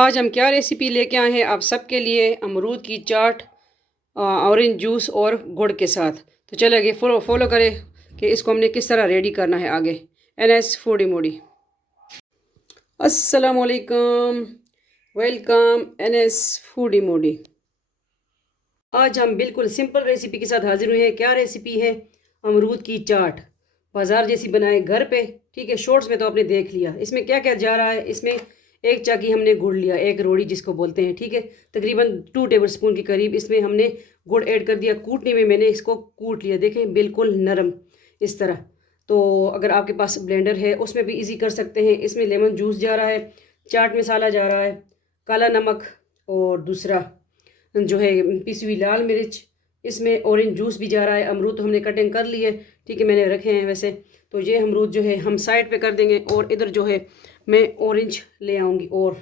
आज हम क्या रेसिपी लेके आए हैं आप सबके लिए। अमरूद की चाट, ऑरेंज जूस और गुड़ के साथ। तो चलिए आगे फॉलो करें कि इसको हमने किस तरह रेडी करना है आगे। NS फूडी मोडी। अस्सलामुअलैकुम, वेलकम NS फूडी मोडी। आज हम बिल्कुल सिंपल रेसिपी के साथ हाजिर हुए हैं। क्या रेसिपी है? अमरूद की चाट। बाजार जैसी बनाए घर पे, ठीक है। शॉर्ट्स में तो आपने देख लिया। इसमें क्या क्या जा रहा है? इसमें एक चाकी हमने गुड़ लिया, एक रोड़ी जिसको बोलते हैं, ठीक है। तकरीबन 2 टेबल स्पून के करीब इसमें हमने गुड़ ऐड कर दिया। कूटने में मैंने इसको कूट लिया, देखें बिल्कुल नरम इस तरह। तो अगर आपके पास ब्लेंडर है उसमें भी इजी कर सकते हैं। इसमें लेमन जूस जा रहा है, चाट मसाला जा रहा है, काला नमक, और दूसरा जो है पिसी हुई लाल मिर्च। इसमें ऑरेंज जूस भी जा रहा है। अमरूद तो हमने कटिंग कर ली है, ठीक है, मैंने रखे हैं वैसे। तो ये अमरूद जो है हम साइड पे कर देंगे, और इधर जो है मैं ऑरेंज ले आऊँगी, और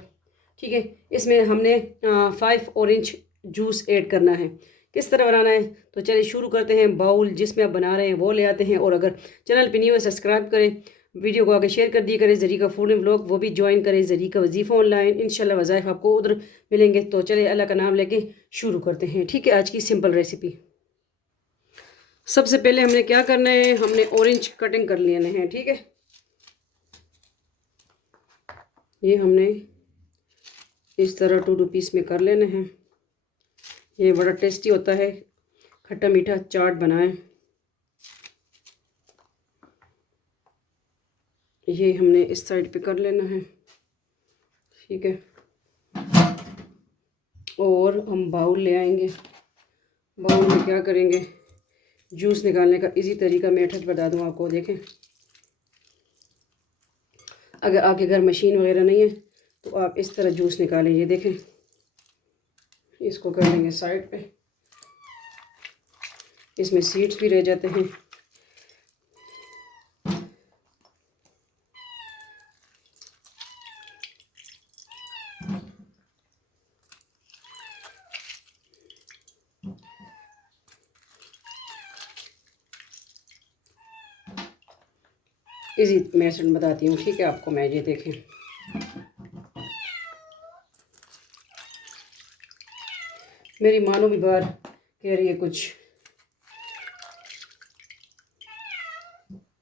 ठीक है। इसमें हमने 5 ऑरेंज जूस ऐड करना है। किस तरह बनाना है तो चलिए शुरू करते हैं। बाउल जिसमें आप बना रहे हैं वो ले आते हैं, और अगर चैनल पे न्यू है सब्सक्राइब करें, वीडियो को आगे शेयर कर दिया करें। ज़रीका फूड एंड व्लॉग वो भी ज्वाइन करें। ज़रीका वजीफ़ा ऑनलाइन, इंशाल्लाह वज़ाइफ आपको उधर मिलेंगे। तो चलिए अल्लाह का नाम लेके शुरू करते हैं, ठीक है। आज की सिंपल रेसिपी। सबसे पहले हमने क्या करना है, हमने ऑरेंज कटिंग कर लेने हैं, ठीक है। ये हमने इस तरह 2 पीस में कर लेने हैं। ये बड़ा टेस्टी होता है, खट्टा मीठा चाट बनाएं। ये हमने इस साइड पे कर लेना है, ठीक है। और हम बाउल ले आएंगे। बाउल में क्या करेंगे, जूस निकालने का इजी तरीका मैं ठच बता दूँ आपको, देखें। अगर आपके घर मशीन वगैरह नहीं है तो आप इस तरह जूस निकालें। ये देखें, इसको कर लेंगे साइड पे। इसमें सीड्स भी रह जाते हैं। इजी मेथड बताती हूँ, ठीक है आपको मैं। ये देखें, मेरी मानो भी बाहर कह रही है कुछ।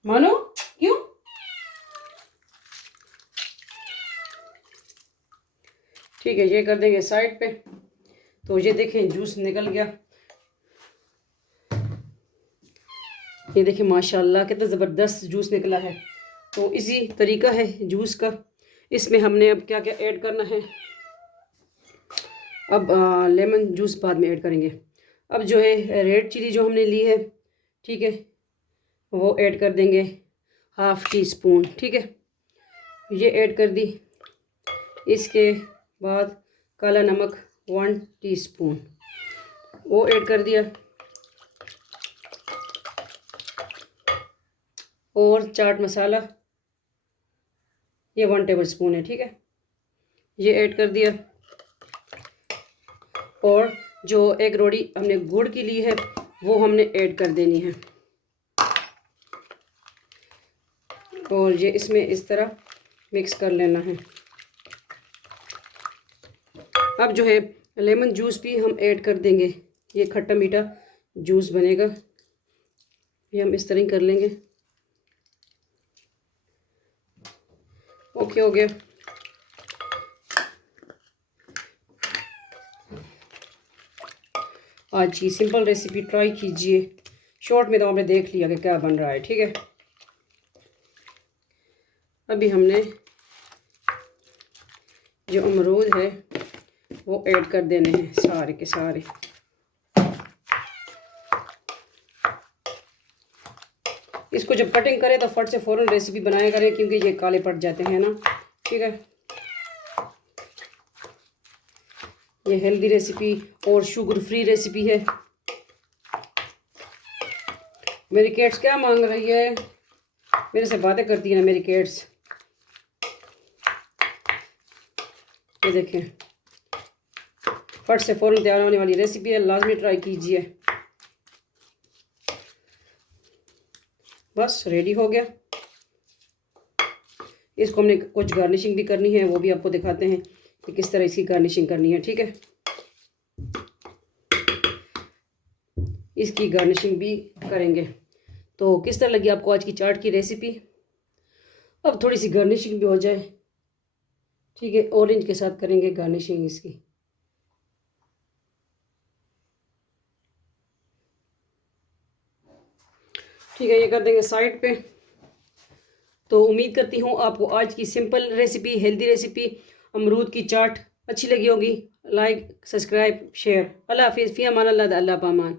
मानो क्यों? ठीक है, ये कर देंगे साइड पे। तो ये देखें जूस निकल गया। ये देखें माशाल्लाह कितना ज़बरदस्त जूस निकला है। तो इसी तरीका है जूस का। इसमें हमने अब क्या क्या ऐड करना है। अब लेमन जूस बाद में ऐड करेंगे। अब जो है रेड चिली जो हमने ली है, ठीक है, वो ऐड कर देंगे 1/2 टीस्पून, ठीक है। ये ऐड कर दी। इसके बाद काला नमक 1 टीस्पून वो ऐड कर दिया, और चाट मसाला ये 1 टेबल स्पून है, ठीक है, ये ऐड कर दिया। और जो एक रोटी हमने गुड़ की ली है वो हमने ऐड कर देनी है, और ये इसमें इस तरह मिक्स कर लेना है। अब जो है लेमन जूस भी हम ऐड कर देंगे। ये खट्टा मीठा जूस बनेगा, ये हम इस तरह ही कर लेंगे। ओके, हो गया। आज की सिंपल रेसिपी ट्राई कीजिए। शॉर्ट में तो आपने देख लिया कि क्या बन रहा है, ठीक है। अभी हमने जो अमरूद है वो ऐड कर देने हैं सारे के सारे। इसको जब कटिंग करें तो फट से फ़ौरन रेसिपी बनाया करें, क्योंकि ये काले पड़ जाते हैं ना, ठीक है। ये हेल्दी रेसिपी और शुगर फ्री रेसिपी है। मेरी कैट्स क्या मांग रही है, मेरे से बातें करती है ना मेरी कैट्स। ये देखें फट से फ़ौरन तैयार होने वाली रेसिपी है, लाजमी ट्राई कीजिए। बस रेडी हो गया। इसको हमने कुछ गार्निशिंग भी करनी है, वो भी आपको दिखाते हैं कि किस तरह इसकी गार्निशिंग करनी है। ठीक है, इसकी गार्निशिंग भी करेंगे। तो किस तरह लगी आपको आज की चाट की रेसिपी? अब थोड़ी सी गार्निशिंग भी हो जाए। ठीक है, ऑरेंज के साथ करेंगे गार्निशिंग इसकी। ठीक है, ये कर देंगे साइड पे। तो उम्मीद करती हूँ आपको आज की सिंपल रेसिपी, हेल्दी रेसिपी अमरूद की चाट अच्छी लगी होगी। Like, subscribe, share. अल्लाह हाफिज़, फ़ी अमान अल्लाह, अल्लाह पामान।